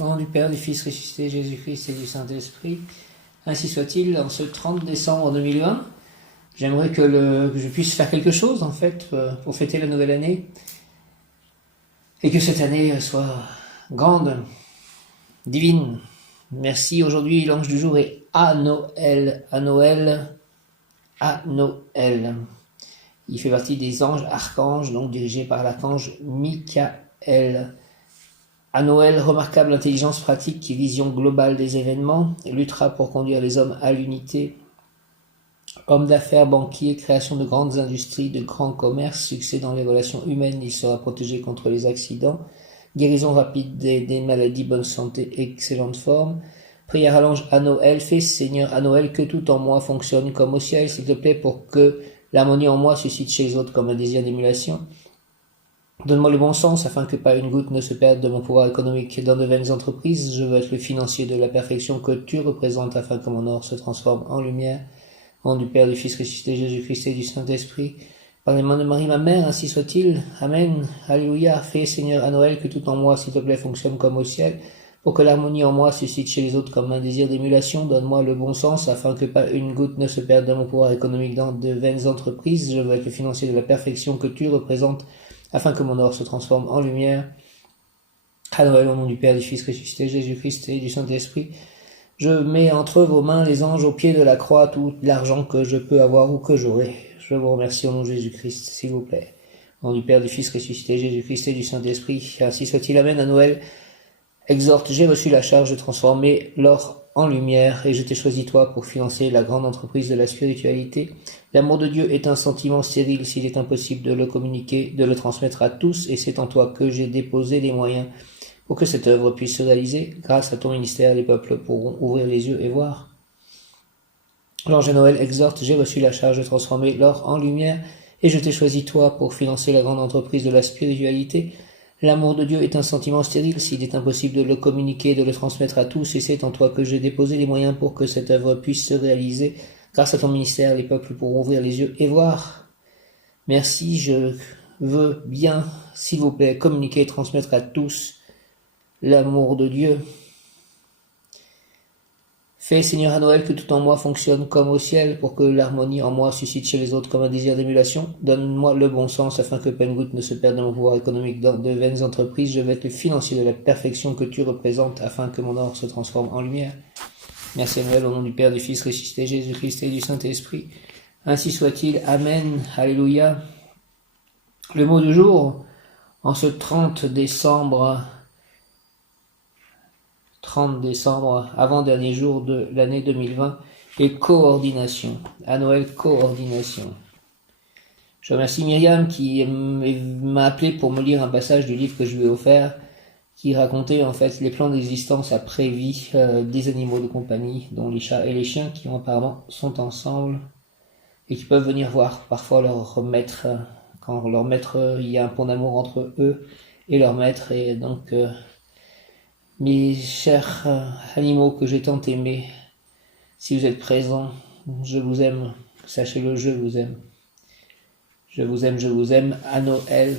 Au nom du Père, du Fils ressuscité, Jésus-Christ et du Saint-Esprit, ainsi soit-il. En ce 30 décembre 2020, j'aimerais que je puisse faire quelque chose, en fait, pour fêter la nouvelle année, et que cette année soit grande, divine. Merci. Aujourd'hui, l'ange du jour est à Noël. À Noël. À Noël. Il fait partie des anges archanges, donc dirigés par l'archange Michael. À Noël, remarquable intelligence pratique qui vision globale des événements, luttera pour conduire les hommes à l'unité. Homme d'affaires, banquier, création de grandes industries, de grands commerces, succès dans les relations humaines, il sera protégé contre les accidents, guérison rapide des maladies, bonne santé, excellente forme. Prière à l'ange à Noël, fais Seigneur à Noël que tout en moi fonctionne comme au ciel, s'il te plaît, pour que l'harmonie en moi suscite chez les autres comme un désir d'émulation. Donne-moi le bon sens afin que pas une goutte ne se perde de mon pouvoir économique dans de vaines entreprises. Je veux être le financier de la perfection que tu représentes afin que mon or se transforme en lumière. Au nom du Père, du Fils ressuscité, Jésus-Christ et du Saint-Esprit. Par les mains de Marie, ma mère, ainsi soit-il. Amen. Alléluia. Fais, Seigneur, à Noël que tout en moi, s'il te plaît, fonctionne comme au ciel. Pour que l'harmonie en moi suscite chez les autres comme un désir d'émulation, donne-moi le bon sens afin que pas une goutte ne se perde de mon pouvoir économique dans de vaines entreprises. Je veux être le financier de la perfection que tu représentes afin que mon or se transforme en lumière. À Noël, au nom du Père, du Fils ressuscité, Jésus-Christ et du Saint-Esprit, je mets entre vos mains les anges au pied de la croix, tout l'argent que je peux avoir ou que j'aurai. Je vous remercie au nom de Jésus-Christ, s'il vous plaît. Au nom du Père, du Fils ressuscité, Jésus-Christ et du Saint-Esprit, ainsi soit-il. Amen. À Noël, exhorte, j'ai reçu la charge de transformer l'or en lumière, et je t'ai choisi toi pour financer la grande entreprise de la spiritualité. L'amour de Dieu est un sentiment stérile s'il est impossible de le communiquer, de le transmettre à tous, et c'est en toi que j'ai déposé les moyens pour que cette œuvre puisse se réaliser. Grâce à ton ministère, les peuples pourront ouvrir les yeux et voir. L'ange à Noël exhorte, j'ai reçu la charge de transformer l'or en lumière, et je t'ai choisi toi pour financer la grande entreprise de la spiritualité. L'amour de Dieu est un sentiment stérile s'il est impossible de le communiquer, de le transmettre à tous, et c'est en toi que j'ai déposé les moyens pour que cette œuvre puisse se réaliser. Grâce à ton ministère, les peuples pourront ouvrir les yeux et voir. Merci, je veux bien, s'il vous plaît, communiquer et transmettre à tous l'amour de Dieu. Fais, Seigneur, à Noël que tout en moi fonctionne comme au ciel, pour que l'harmonie en moi suscite chez les autres comme un désir d'émulation. Donne-moi le bon sens afin que pas une goutte ne se perde de mon pouvoir économique dans de vaines entreprises. Je vais être le financier de la perfection que tu représentes afin que mon or se transforme en lumière. Merci à Noël, au nom du Père, du Fils ressuscité, Jésus-Christ et du Saint-Esprit. Ainsi soit-il. Amen. Alléluia. Le mot du jour, en ce 30 décembre, avant-dernier jour de l'année 2020, et coordination. À Noël, coordination. Je remercie Myriam qui m'a appelé pour me lire un passage du livre que je lui ai offert, qui racontait en fait les plans d'existence après vie des animaux de compagnie, dont les chats et les chiens qui apparemment sont ensemble et qui peuvent venir voir parfois leur maître, quand leur maître, il y a un pont d'amour entre eux et leur maître, et donc mes chers animaux que j'ai tant aimés, si vous êtes présents, je vous aime, sachez-le, je vous aime. Je vous aime, je vous aime. À Noël,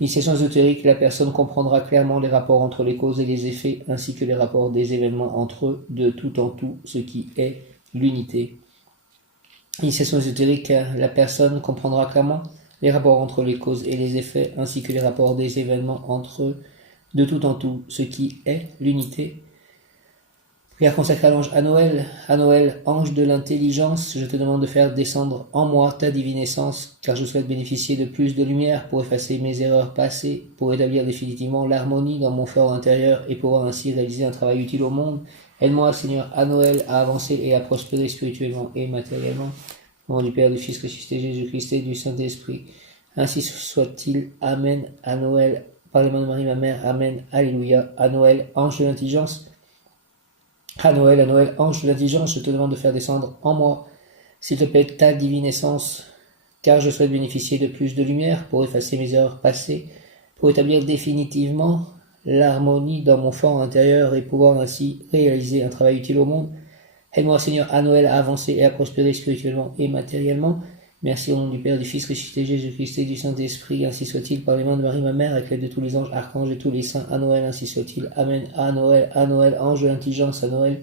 initiation ésotérique, la personne comprendra clairement les rapports entre les causes et les effets, ainsi que les rapports des événements entre eux, de tout en tout, ce qui est l'unité. Initiation ésotérique, la personne comprendra clairement les rapports entre les causes et les effets, ainsi que les rapports des événements entre eux, de tout en tout, ce qui est l'unité. Prière consacrée à l'ange à Noël, ange de l'intelligence, je te demande de faire descendre en moi ta divine essence, car je souhaite bénéficier de plus de lumière pour effacer mes erreurs passées, pour établir définitivement l'harmonie dans mon fort intérieur et pouvoir ainsi réaliser un travail utile au monde. Aide-moi, Seigneur, à Noël, à avancer et à prospérer spirituellement et matériellement. Au nom du Père, du Fils ressuscité, Jésus-Christ et du Saint-Esprit. Ainsi soit-il. Amen. À Noël, par les mains de Marie, ma mère. Amen. Alléluia. À Noël, ange de l'intelligence. À Noël, ange de l'intelligence, je te demande de faire descendre en moi, s'il te plaît, ta divine essence, car je souhaite bénéficier de plus de lumière pour effacer mes erreurs passées, pour établir définitivement l'harmonie dans mon fort intérieur et pouvoir ainsi réaliser un travail utile au monde. Aide-moi, Seigneur, à Noël, à avancer et à prospérer spirituellement et matériellement. Merci au nom du Père, du Fils, ressuscité Jésus-Christ et du Saint-Esprit, ainsi soit-il, par les mains de Marie, ma mère, avec l'aide de tous les anges, archanges et tous les saints, à Noël, ainsi soit-il. Amen. À Noël, ange de l'intelligence, à Noël.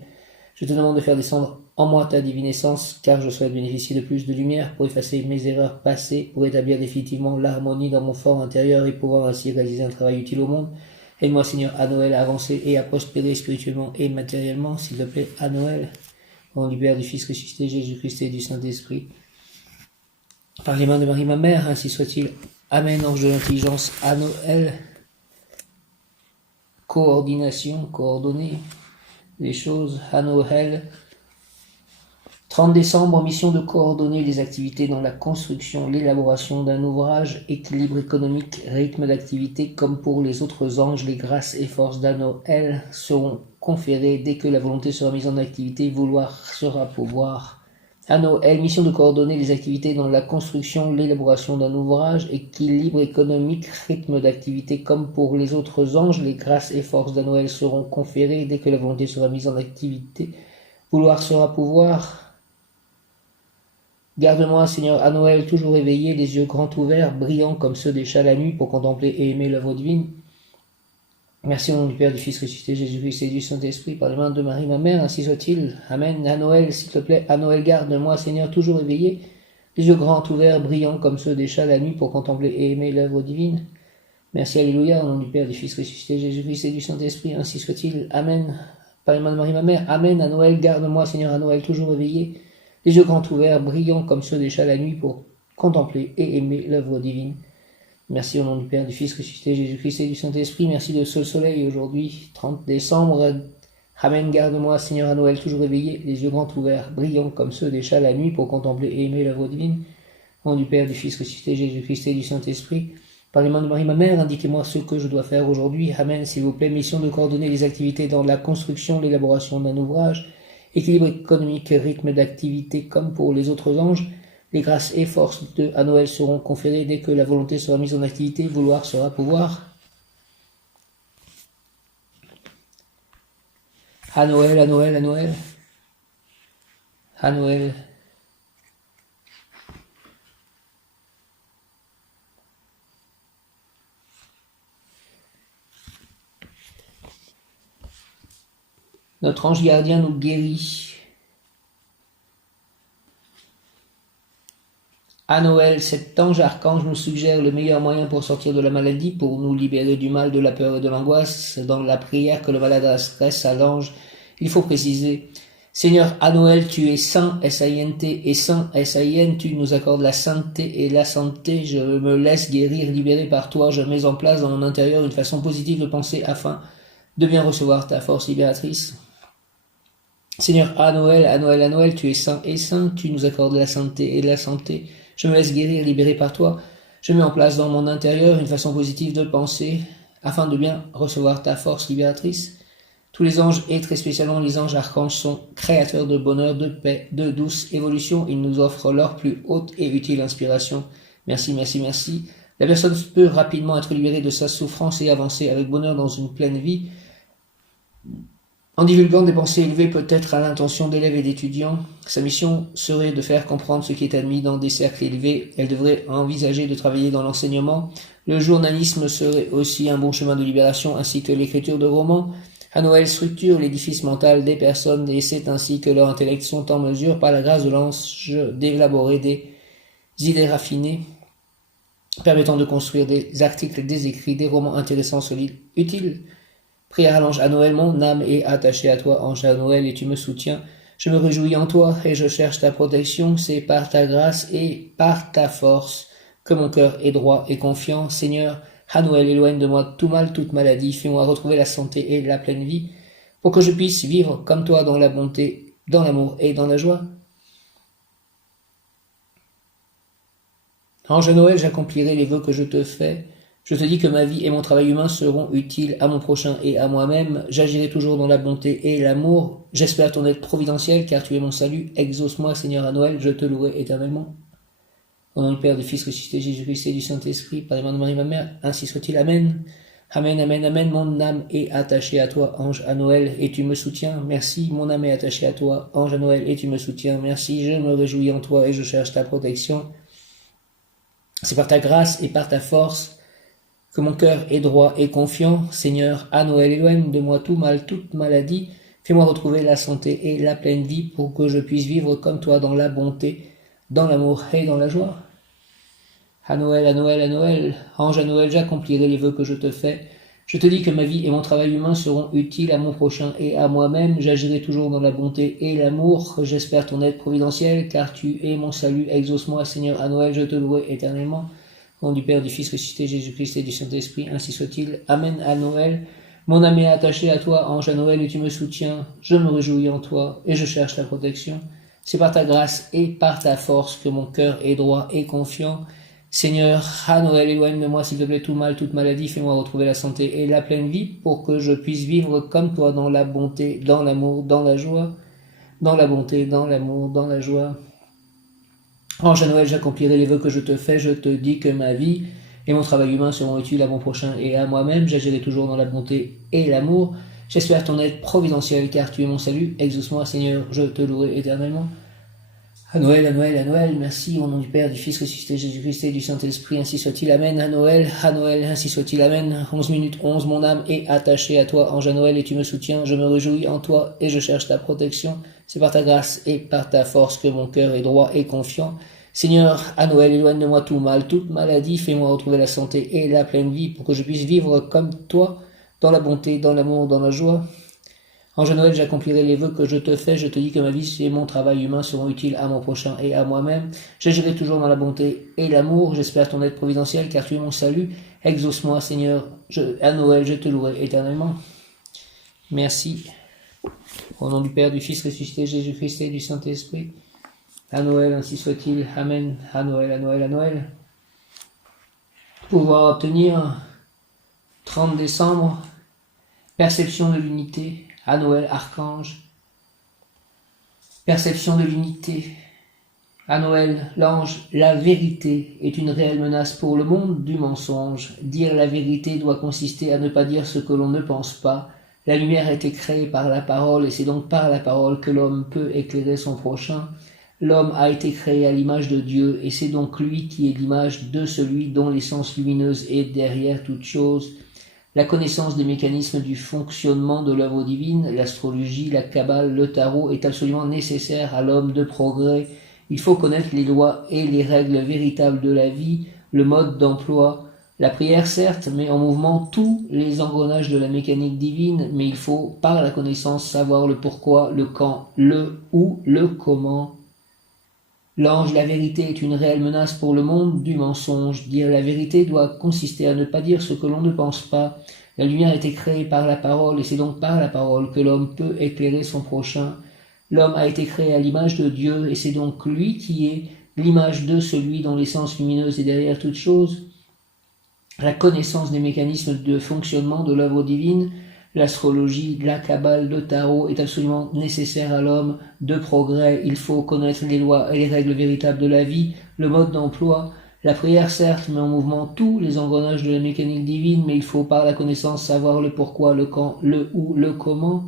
Je te demande de faire descendre en moi ta divine essence, car je souhaite bénéficier de plus de lumière pour effacer mes erreurs passées, pour établir définitivement l'harmonie dans mon fort intérieur et pouvoir ainsi réaliser un travail utile au monde. Aide-moi, Seigneur, à Noël, à avancer et à prospérer spirituellement et matériellement, s'il te plaît, à Noël. Au nom du Père, du Fils ressuscité, Jésus-Christ et du Saint-Esprit. Par les mains de Marie, ma mère, ainsi soit-il. Amen, ange de l'intelligence, à Noël. Coordination, coordonner les choses, à Noël. 30 décembre, mission de coordonner les activités dans la construction, l'élaboration d'un ouvrage, équilibre économique, rythme d'activité, comme pour les autres anges, les grâces et forces d'à Noël seront conférées dès que la volonté sera mise en activité, vouloir sera pouvoir. À Noël, mission de coordonner les activités dans la construction, l'élaboration d'un ouvrage, équilibre économique, rythme d'activité, comme pour les autres anges, les grâces et forces d'à Noël seront conférées dès que la volonté sera mise en activité, vouloir sera pouvoir. Garde-moi, Seigneur, à Noël, toujours éveillé, les yeux grands ouverts, brillants comme ceux des chats la nuit, pour contempler et aimer l'œuvre divine. Merci au nom du Père, du Fils ressuscité, Jésus-Christ et du Saint-Esprit, par les mains de Marie, ma mère, ainsi soit-il. Amen. À Noël, s'il te plaît, à Noël, garde-moi, Seigneur, toujours éveillé, les yeux grands ouverts, brillants comme ceux des chats la nuit, pour contempler et aimer l'œuvre divine. Merci, alléluia, au nom du Père, du Fils ressuscité, Jésus-Christ et du Saint-Esprit, ainsi soit-il. Amen. Par les mains de Marie, ma mère, amen. À Noël, garde-moi, Seigneur, à Noël, toujours éveillé, les yeux grands ouverts, brillants comme ceux des chats la nuit, pour contempler et aimer l'œuvre divine. Merci au nom du Père, du Fils ressuscité, Jésus-Christ et du Saint-Esprit. Merci de ce soleil aujourd'hui, 30 décembre. Amen, garde-moi, Seigneur, à Noël, toujours éveillé, les yeux grands ouverts, brillants comme ceux des chats la nuit, pour contempler et aimer l'œuvre divine. Au nom du Père, du Fils ressuscité, Jésus-Christ et du Saint-Esprit. Par les mains de Marie, ma mère, indiquez-moi ce que je dois faire aujourd'hui. Amen, s'il vous plaît. Mission de coordonner les activités dans la construction, l'élaboration d'un ouvrage, équilibre économique, rythme d'activité, comme pour les autres anges. Les grâces et forces à Noël seront conférées dès que la volonté sera mise en activité, vouloir sera pouvoir. À Noël, à Noël, à Noël. À Noël. Notre ange gardien nous guérit. À Noël, cet ange archange nous suggère le meilleur moyen pour sortir de la maladie, pour nous libérer du mal, de la peur et de l'angoisse. Dans la prière que le malade adresse à l'ange, il faut préciser: Seigneur, à Noël, tu es saint, S-A-I-N-T, et saint, S-A-I-N, tu nous accordes la sainteté et la santé. Je me laisse guérir, libéré par toi. Je mets en place dans mon intérieur une façon positive de penser afin de bien recevoir ta force libératrice. Seigneur, à Noël, à Noël, à Noël, tu es saint et saint, tu nous accordes la sainteté et la santé. Je me laisse guérir, libéré par toi. Je mets en place dans mon intérieur une façon positive de penser afin de bien recevoir ta force libératrice. Tous les anges, et très spécialement les anges archanges, sont créateurs de bonheur, de paix, de douce évolution. Ils nous offrent leur plus haute et utile inspiration. Merci, merci, merci. La personne peut rapidement être libérée de sa souffrance et avancer avec bonheur dans une pleine vie. En divulguant des pensées élevées peut-être à l'intention d'élèves et d'étudiants, sa mission serait de faire comprendre ce qui est admis dans des cercles élevés. Elle devrait envisager de travailler dans l'enseignement. Le journalisme serait aussi un bon chemin de libération, ainsi que l'écriture de romans. À Noël structure l'édifice mental des personnes et c'est ainsi que leurs intellects sont en mesure, par la grâce de l'ange, d'élaborer des idées raffinées, permettant de construire des articles, des écrits, des romans intéressants, solides, utiles. Prière à l'ange à Noël, mon âme est attachée à toi, ange à Noël, et tu me soutiens. Je me réjouis en toi, et je cherche ta protection. C'est par ta grâce et par ta force que mon cœur est droit et confiant. Seigneur, à Noël, éloigne de moi tout mal, toute maladie. Fais-moi retrouver la santé et la pleine vie, pour que je puisse vivre comme toi dans la bonté, dans l'amour et dans la joie. Ange à Noël, j'accomplirai les vœux que je te fais. Je te dis que ma vie et mon travail humain seront utiles à mon prochain et à moi-même. J'agirai toujours dans la bonté et l'amour. J'espère ton aide providentielle, car tu es mon salut. Exauce-moi, Seigneur, à Noël, je te louerai éternellement. Au nom du Père, du Fils ressuscité, Jésus-Christ et du Saint-Esprit, par les mains de Marie, ma mère, ainsi soit-il. Amen. Amen, amen, amen. Mon âme est attachée à toi, ange à Noël, et tu me soutiens. Merci, mon âme est attachée à toi, ange à Noël, et tu me soutiens. Merci, je me réjouis en toi et je cherche ta protection. C'est par ta grâce et par ta force que mon cœur est droit et confiant. Seigneur, à Noël, éloigne de moi tout mal, toute maladie. Fais-moi retrouver la santé et la pleine vie pour que je puisse vivre comme toi dans la bonté, dans l'amour et dans la joie. À Noël, à Noël, à Noël, ange à Noël, j'accomplirai les vœux que je te fais. Je te dis que ma vie et mon travail humain seront utiles à mon prochain et à moi-même. J'agirai toujours dans la bonté et l'amour. J'espère ton aide providentielle, car tu es mon salut. Exauce-moi, Seigneur, à Noël, je te louerai éternellement. Au nom du Père, du Fils ressuscité, Jésus-Christ et du Saint-Esprit, ainsi soit-il. Amen à Noël. Mon âme est attachée à toi, ange à Noël, et tu me soutiens. Je me réjouis en toi, et je cherche ta protection. C'est par ta grâce et par ta force que mon cœur est droit et confiant. Seigneur, à Noël, éloigne de moi, s'il te plaît, tout mal, toute maladie. Fais-moi retrouver la santé et la pleine vie pour que je puisse vivre comme toi dans la bonté, dans l'amour, dans la joie. Dans la bonté, dans l'amour, dans la joie. Ange à Noël, j'accomplirai les vœux que je te fais. Je te dis que ma vie et mon travail humain seront utiles à mon prochain et à moi-même. J'agirai toujours dans la bonté et l'amour. J'espère ton aide providentielle, car tu es mon salut. Exauce-moi, Seigneur, je te louerai éternellement. À Noël, à Noël, à Noël, merci, au nom du Père, du Fils ressuscité, Jésus-Christ et du Saint-Esprit, ainsi soit-il, Amen. À Noël, ainsi soit-il, Amen. 11 mon âme est attachée à toi, ange à Noël, et tu me soutiens, je me réjouis en toi, et je cherche ta protection. C'est par ta grâce et par ta force que mon cœur est droit et confiant. Seigneur, à Noël, éloigne de moi tout mal, toute maladie, fais-moi retrouver la santé et la pleine vie, pour que je puisse vivre comme toi, dans la bonté, dans l'amour, dans la joie. Ange à Noël, j'accomplirai les vœux que je te fais. Je te dis que ma vie et mon travail humain seront utiles à mon prochain et à moi-même. J'agirai toujours dans la bonté et l'amour. J'espère ton aide providentielle, car tu es mon salut. Exauce-moi, Seigneur. À Noël, je te louerai éternellement. Merci. Au nom du Père, du Fils ressuscité, Jésus-Christ et du Saint-Esprit. À Noël, ainsi soit-il. Amen. À Noël, à Noël, à Noël. Pouvoir obtenir 30 décembre, perception de l'unité. À Noël, archange, perception de l'unité. À Noël, l'ange, la vérité est une réelle menace pour le monde du mensonge. Dire la vérité doit consister à ne pas dire ce que l'on ne pense pas. La lumière a été créée par la parole, et c'est donc par la parole que l'homme peut éclairer son prochain. L'homme a été créé à l'image de Dieu, et c'est donc lui qui est l'image de celui dont l'essence lumineuse est derrière toute chose. La connaissance des mécanismes du fonctionnement de l'œuvre divine, l'astrologie, la kabbale, le tarot est absolument nécessaire à l'homme de progrès. Il faut connaître les lois et les règles véritables de la vie, le mode d'emploi, la prière certes, mais en mouvement tous les engrenages de la mécanique divine, mais il faut par la connaissance savoir le pourquoi, le quand, le où, le comment. L'ange, la vérité est une réelle menace pour le monde du mensonge. Dire la vérité doit consister à ne pas dire ce que l'on ne pense pas. La lumière a été créée par la parole, et c'est donc par la parole que l'homme peut éclairer son prochain. L'homme a été créé à l'image de Dieu, et c'est donc lui qui est l'image de celui dont l'essence lumineuse est derrière toute chose. La connaissance des mécanismes de fonctionnement de l'œuvre divine, l'astrologie, la kabbale, le tarot est absolument nécessaire à l'homme de progrès. Il faut connaître les lois et les règles véritables de la vie, le mode d'emploi, la prière certes, mais en mouvement tous les engrenages de la mécanique divine, mais il faut par la connaissance savoir le pourquoi, le quand, le où, le comment.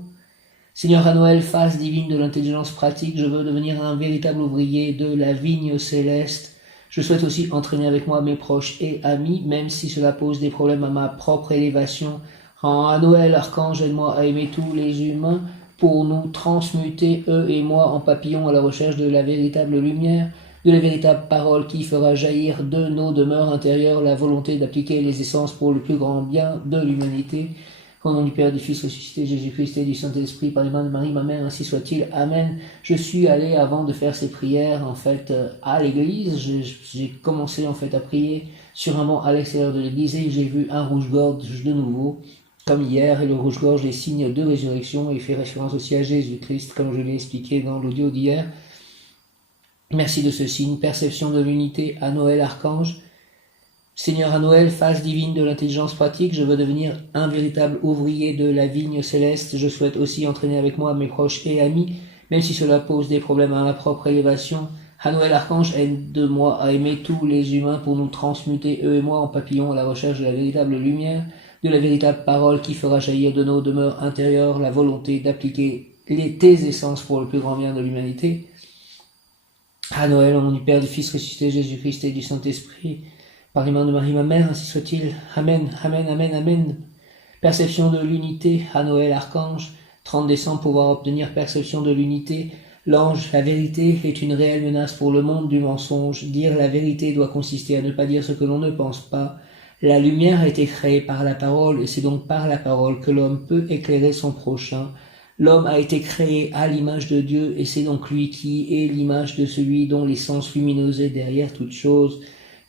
Seigneur, à Noël, face divine de l'intelligence pratique, je veux devenir un véritable ouvrier de la vigne céleste. Je souhaite aussi entraîner avec moi mes proches et amis, même si cela pose des problèmes à ma propre élévation. À Noël, archange, aide-moi à aimer tous les humains pour nous transmuter, eux et moi, en papillons à la recherche de la véritable lumière, de la véritable parole qui fera jaillir de nos demeures intérieures la volonté d'appliquer les essences pour le plus grand bien de l'humanité. Au nom du Père, du Fils ressuscité, Jésus-Christ et du Saint-Esprit, par les mains de Marie, ma mère, ainsi soit-il. Amen. Je suis allé, avant de faire ces prières, en fait, à l'église. J'ai commencé, en fait, à prier sur un banc à l'extérieur de l'église et j'ai vu un rouge-gorge de nouveau, comme hier. Et le rouge-gorge est signe de résurrection et fait référence aussi à Jésus-Christ, comme je l'ai expliqué dans l'audio d'hier. Merci de ce signe. Perception de l'unité à Noël, archange. Seigneur, à Noël, face divine de l'intelligence pratique, je veux devenir un véritable ouvrier de la vigne céleste. Je souhaite aussi entraîner avec moi mes proches et amis, même si cela pose des problèmes à ma propre élévation. À Noël, archange, aide-moi à aimer tous les humains pour nous transmuter, eux et moi, en papillons à la recherche de la véritable lumière, de la véritable parole qui fera jaillir de nos demeures intérieures la volonté d'appliquer tes essences pour le plus grand bien de l'humanité. À Noël, au nom du Père, du Fils ressuscité, Jésus-Christ et du Saint-Esprit. Par les mains de Marie ma mère, ainsi soit-il. Amen, amen, amen, amen. Perception de l'unité, à Noël archange. 30 décembre, pouvoir obtenir perception de l'unité. L'ange, la vérité est une réelle menace pour le monde du mensonge. Dire la vérité doit consister à ne pas dire ce que l'on ne pense pas. La lumière a été créée par la parole, et c'est donc par la parole que l'homme peut éclairer son prochain. L'homme a été créé à l'image de Dieu, et c'est donc lui qui est l'image de celui dont l'essence lumineuse est derrière toute chose.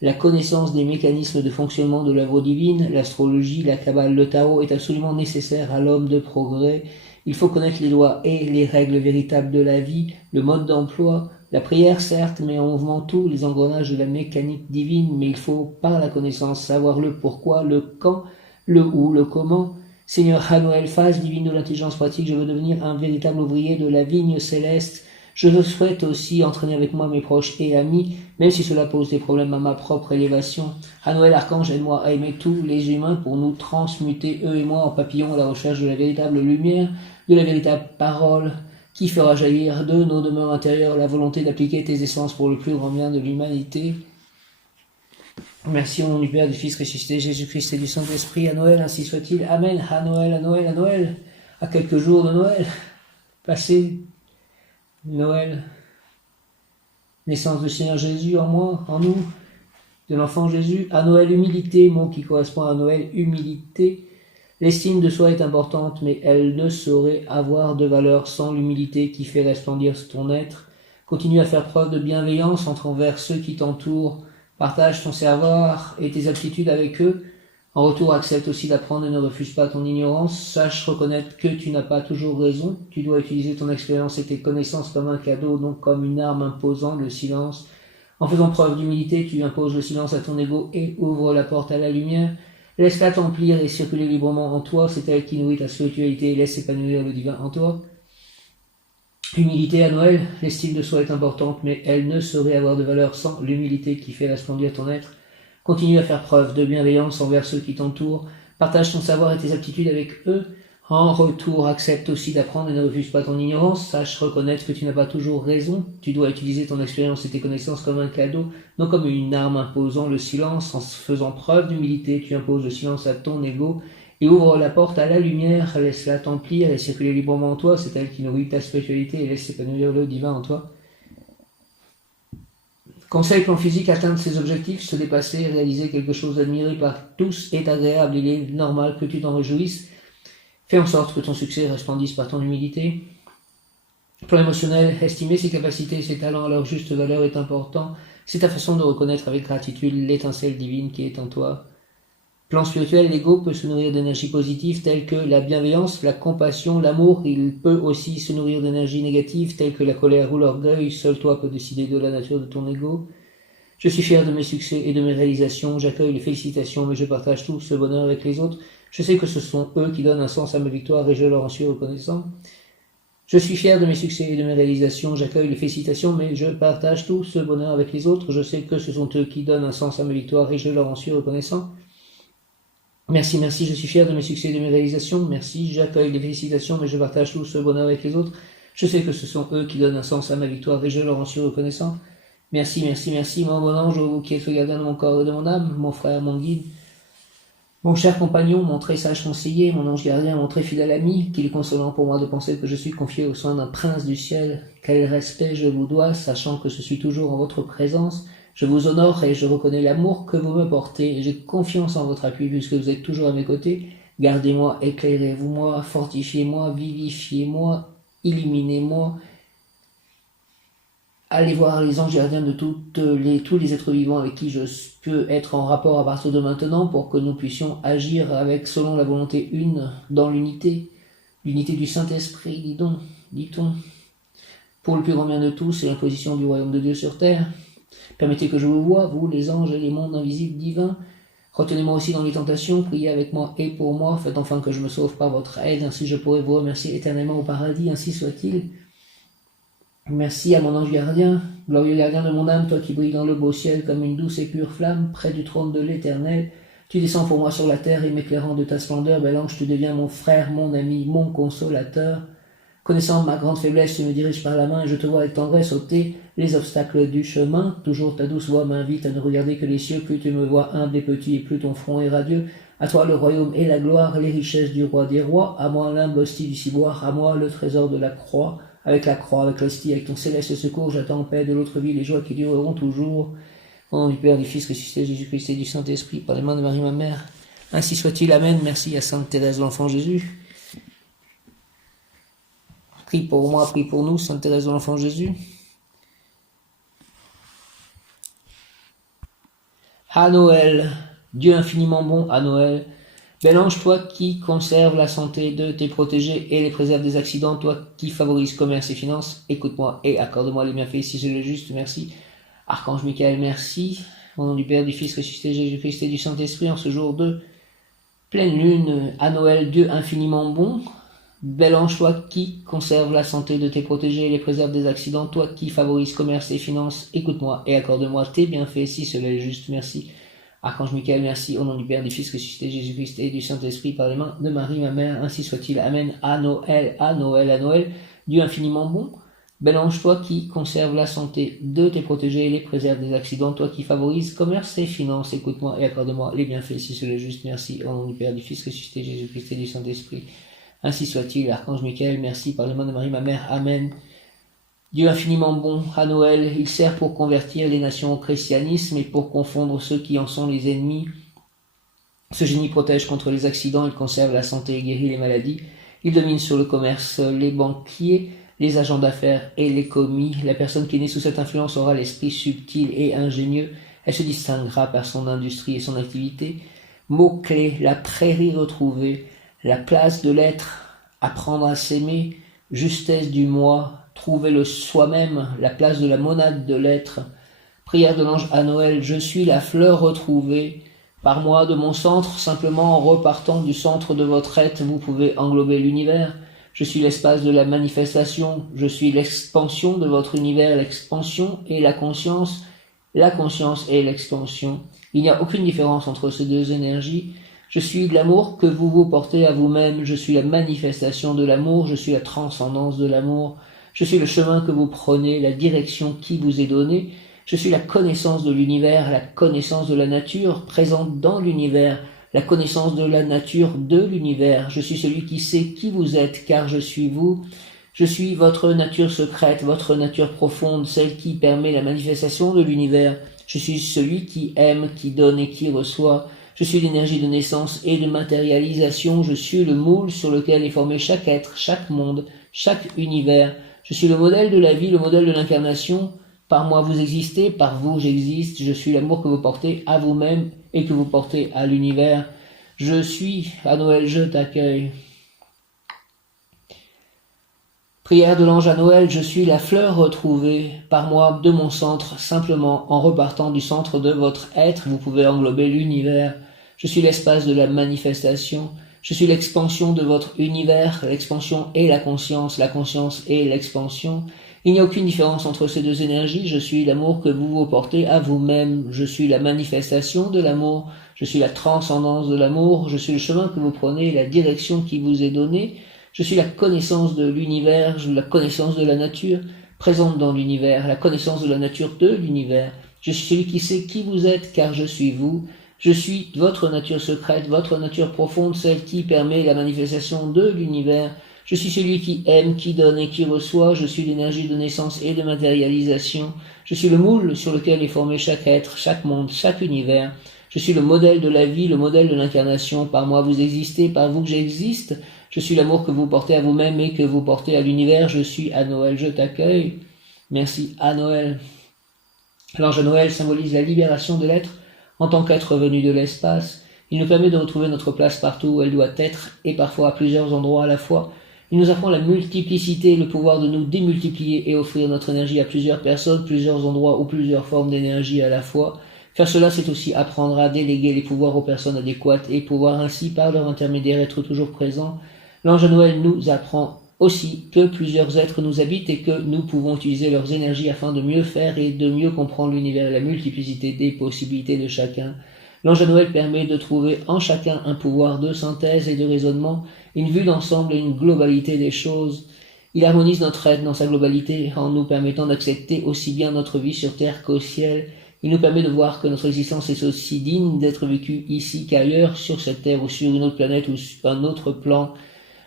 La connaissance des mécanismes de fonctionnement de l'œuvre divine, l'astrologie, la kabbale, le tarot est absolument nécessaire à l'homme de progrès. Il faut connaître les lois et les règles véritables de la vie, le mode d'emploi, la prière certes, mais en mouvement tous les engrenages de la mécanique divine, mais il faut, par la connaissance, savoir le pourquoi, le quand, le où, le comment. Seigneur Hanoël, phase divine de l'intelligence pratique, je veux devenir un véritable ouvrier de la vigne céleste. Je le souhaite aussi entraîner avec moi mes proches et amis, même si cela pose des problèmes à ma propre élévation. Hanoël Archange, aide-moi à aimer tous les humains pour nous transmuter, eux et moi, en papillons à la recherche de la véritable lumière, de la véritable parole, qui fera jaillir de nos demeures intérieures la volonté d'appliquer tes essences pour le plus grand bien de l'humanité. Merci au nom du Père, du Fils ressuscité, Jésus-Christ et du Saint-Esprit, à Noël, ainsi soit-il. Amen. À Noël, à Noël, à Noël. À quelques jours de Noël. Passé Noël. Naissance du Seigneur Jésus en moi, en nous, de l'enfant Jésus. À Noël, humilité, mot qui correspond à Noël, humilité. L'estime de soi est importante, mais elle ne saurait avoir de valeur sans l'humilité qui fait resplendir ton être. Continue à faire preuve de bienveillance envers ceux qui t'entourent. Partage ton savoir et tes aptitudes avec eux. En retour, accepte aussi d'apprendre et ne refuse pas ton ignorance. Sache reconnaître que tu n'as pas toujours raison. Tu dois utiliser ton expérience et tes connaissances comme un cadeau, donc comme une arme imposant le silence. En faisant preuve d'humilité, tu imposes le silence à ton ego et ouvres la porte à la lumière. Laisse-la t'emplir et circuler librement en toi. C'est elle qui nourrit ta spiritualité et laisse s'épanouir le divin en toi. Humilité à Noël, l'estime de soi est importante, mais elle ne saurait avoir de valeur sans l'humilité qui fait resplendir ton être. Continue à faire preuve de bienveillance envers ceux qui t'entourent. Partage ton savoir et tes aptitudes avec eux. En retour, accepte aussi d'apprendre et ne refuse pas ton ignorance. Sache reconnaître que tu n'as pas toujours raison. Tu dois utiliser ton expérience et tes connaissances comme un cadeau, non comme une arme imposant le silence. En faisant preuve d'humilité, tu imposes le silence à ton ego et ouvre la porte à la lumière. Laisse-la t'emplir et circuler librement en toi. C'est elle qui nourrit ta spiritualité et laisse s'épanouir le divin en toi. Conseil plan physique, atteindre ses objectifs, se dépasser, réaliser quelque chose admiré par tous est agréable. Il est normal que tu t'en réjouisses. Fais en sorte que ton succès resplendisse par ton humilité. Plan émotionnel, estimer ses capacités et ses talents à leur juste valeur est important. C'est ta façon de reconnaître avec gratitude l'étincelle divine qui est en toi. Plan spirituel, l'ego peut se nourrir d'énergie positive telles que la bienveillance, la compassion, l'amour. Il peut aussi se nourrir d'énergie négative telles que la colère ou l'orgueil. Seul toi peux décider de la nature de ton ego. Je suis fier de mes succès et de mes réalisations. J'accueille les félicitations, mais je partage tout ce bonheur avec les autres. Je sais que ce sont eux qui donnent un sens à ma victoire et je leur en suis reconnaissant. Je suis fier de mes succès et de mes réalisations. J'accueille les félicitations, mais je partage tout ce bonheur avec les autres. Je sais que ce sont eux qui donnent un sens à ma victoire et je leur en suis reconnaissant. Merci, je suis fier de mes succès et de mes réalisations. Merci, j'accueille les félicitations, mais je partage tout ce bonheur avec les autres. Je sais que ce sont eux qui donnent un sens à ma victoire et je leur en suis reconnaissant. Merci, mon bon ange, vous qui êtes le gardien de mon corps et de mon âme, mon frère, mon guide, mon cher compagnon, mon très sage conseiller, mon ange gardien, mon très fidèle ami, qu'il est consolant pour moi de penser que je suis confié aux soins d'un prince du ciel. Quel respect je vous dois, sachant que je suis toujours en votre présence. Je vous honore et je reconnais l'amour que vous me portez et j'ai confiance en votre appui puisque vous êtes toujours à mes côtés. Gardez-moi, éclairez-vous-moi, fortifiez-moi, vivifiez-moi, illuminez-moi. Allez voir les anges gardiens de tous les êtres vivants avec qui je peux être en rapport à partir de maintenant pour que nous puissions agir avec selon la volonté une dans l'unité du Saint-Esprit, dit-on, pour le plus grand bien de tous et l'imposition du royaume de Dieu sur terre. Permettez que je vous voie, vous les anges et les mondes invisibles divins. Retenez-moi aussi dans les tentations, priez avec moi et pour moi, faites enfin que je me sauve par votre aide, ainsi je pourrai vous remercier éternellement au paradis, ainsi soit-il. Merci à mon ange gardien, glorieux gardien de mon âme, toi qui brilles dans le beau ciel comme une douce et pure flamme, près du trône de l'Éternel. Tu descends pour moi sur la terre et m'éclairant de ta splendeur, bel ange, tu deviens mon frère, mon ami, mon consolateur. Connaissant ma grande faiblesse, tu me diriges par la main et je te vois avec tendresse ôter les obstacles du chemin. Toujours ta douce voix m'invite à ne regarder que les cieux. Plus tu me vois humble et petit et plus ton front est radieux. À toi le royaume et la gloire, les richesses du roi des rois. À moi l'humble hostie du ciboire, à moi le trésor de la croix. Avec la croix, avec l'hostie, avec ton céleste secours, j'attends en paix de l'autre vie les joies qui dureront toujours. Au nom du Père, du Fils, ressuscité, Jésus-Christ et du Saint-Esprit, par les mains de Marie ma mère. Ainsi soit-il, Amen. Merci à Sainte Thérèse de l'Enfant Jésus. Prie pour moi, prie pour nous, Sainte Thérèse de l'Enfant Jésus. À Noël, Dieu infiniment bon, à Noël. Bel ange, toi qui conserves la santé de tes protégés et les préserves des accidents, toi qui favorises commerce et finances, écoute-moi et accorde-moi les bienfaits si c'est le juste, merci. Archange Michael, merci. Au nom du Père, du Fils, ressuscité, Jésus-Christ et du Saint-Esprit, en ce jour de pleine lune, à Noël, Dieu infiniment bon. Bel ange, toi qui conserves la santé de tes protégés et les préserves des accidents, toi qui favorises commerce et finances, écoute-moi et accorde-moi tes bienfaits si cela est juste, merci. Archange Michael, merci. Au nom du Père, du Fils, ressuscité, Jésus-Christ et du Saint-Esprit, par les mains de Marie, ma mère, ainsi soit-il. Amen. À Noël, à Noël, à Noël, Dieu infiniment bon. Bel ange, toi qui conserves la santé de tes protégés et les préserves des accidents, toi qui favorises commerce et finances, écoute-moi et accorde-moi les bienfaits si cela est juste, merci. Au nom du Père, du Fils, ressuscité, Jésus-Christ et du Saint-Esprit. Ainsi soit-il, Archange Michael, merci, par les mains de Marie, ma mère, Amen. Dieu infiniment bon, à Noël, il sert pour convertir les nations au christianisme et pour confondre ceux qui en sont les ennemis. Ce génie protège contre les accidents, il conserve la santé et guérit les maladies. Il domine sur le commerce, les banquiers, les agents d'affaires et les commis. La personne qui est née sous cette influence aura l'esprit subtil et ingénieux. Elle se distinguera par son industrie et son activité. Mots-clés, la prairie retrouvée, la place de l'être, apprendre à s'aimer, justesse du moi, trouver le soi-même, la place de la monade de l'être. Prière de l'ange à Noël, je suis la fleur retrouvée. Par moi, de mon centre, simplement en repartant du centre de votre être, vous pouvez englober l'univers. Je suis l'espace de la manifestation, je suis l'expansion de votre univers, l'expansion et la conscience et l'expansion. Il n'y a aucune différence entre ces deux énergies. Je suis l'amour que vous vous portez à vous-même, je suis la manifestation de l'amour, je suis la transcendance de l'amour, je suis le chemin que vous prenez, la direction qui vous est donnée, je suis la connaissance de l'univers, la connaissance de la nature présente dans l'univers, la connaissance de la nature de l'univers, je suis celui qui sait qui vous êtes car je suis vous, je suis votre nature secrète, votre nature profonde, celle qui permet la manifestation de l'univers, je suis celui qui aime, qui donne et qui reçoit. Je suis l'énergie de naissance et de matérialisation, je suis le moule sur lequel est formé chaque être, chaque monde, chaque univers. Je suis le modèle de la vie, le modèle de l'incarnation. Par moi vous existez, par vous j'existe. Je suis l'amour que vous portez à vous-même et que vous portez à l'univers. Je suis, à Noël, je t'accueille. Prière de l'ange à Noël, je suis la fleur retrouvée par moi de mon centre, simplement en repartant du centre de votre être, vous pouvez englober l'univers. Je suis l'espace de la manifestation, je suis l'expansion de votre univers, l'expansion et la conscience et l'expansion. Il n'y a aucune différence entre ces deux énergies, je suis l'amour que vous vous portez à vous-même, je suis la manifestation de l'amour, je suis la transcendance de l'amour, je suis le chemin que vous prenez, la direction qui vous est donnée. Je suis la connaissance de l'univers, la connaissance de la nature, présente dans l'univers, la connaissance de la nature de l'univers. Je suis celui qui sait qui vous êtes, car je suis vous. Je suis votre nature secrète, votre nature profonde, celle qui permet la manifestation de l'univers. Je suis celui qui aime, qui donne et qui reçoit. Je suis l'énergie de naissance et de matérialisation. Je suis le moule sur lequel est formé chaque être, chaque monde, chaque univers. Je suis le modèle de la vie, le modèle de l'incarnation. Par moi vous existez, par vous que j'existe. Je suis l'amour que vous portez à vous-même et que vous portez à l'univers. Je suis à Noël, je t'accueille. Merci à Noël. L'ange à Noël symbolise la libération de l'être en tant qu'être venu de l'espace. Il nous permet de retrouver notre place partout où elle doit être et parfois à plusieurs endroits à la fois. Il nous apprend la multiplicité, le pouvoir de nous démultiplier et offrir notre énergie à plusieurs personnes, plusieurs endroits ou plusieurs formes d'énergie à la fois. Faire cela, c'est aussi apprendre à déléguer les pouvoirs aux personnes adéquates et pouvoir ainsi, par leur intermédiaire, être toujours présent. L'ange à Noël nous apprend aussi que plusieurs êtres nous habitent et que nous pouvons utiliser leurs énergies afin de mieux faire et de mieux comprendre l'univers et la multiplicité des possibilités de chacun. L'ange à Noël permet de trouver en chacun un pouvoir de synthèse et de raisonnement, une vue d'ensemble et une globalité des choses. Il harmonise notre être dans sa globalité en nous permettant d'accepter aussi bien notre vie sur terre qu'au ciel. Il nous permet de voir que notre existence est aussi digne d'être vécue ici qu'ailleurs, sur cette terre ou sur une autre planète ou sur un autre plan.